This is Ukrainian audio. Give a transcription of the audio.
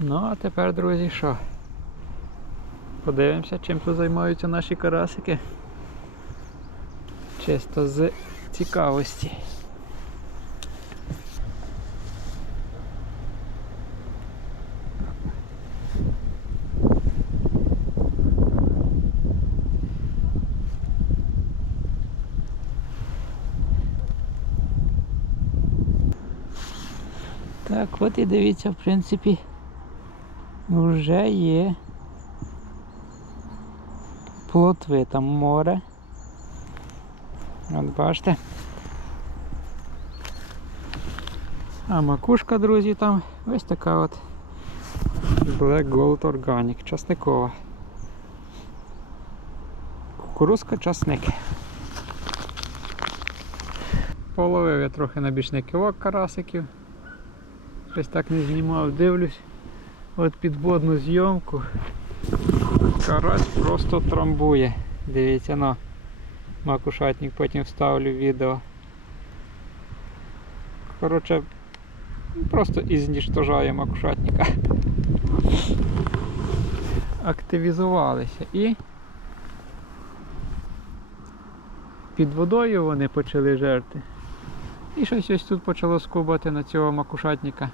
Ну, а тепер, друзі, що? Подивимося, чим тут займаються наші карасики. Чисто з цікавості. Так, от і дивіться, в принципі, вже є плотви, там море. От бачите. А макушка, друзі, там ось така от Black Gold Organic, часникова. Кукурузка часник. Половив я трохи на кивок карасиків. Щось так не знімав, дивлюсь. От підводну зйомку. Карась просто трамбує. Дивіться, ну. Макушатник потім вставлю відео. Коротше, просто ізніштожає макушатника. Активізувалися і під водою вони почали жерти. І щось ось тут почало скубати на цього макушатника.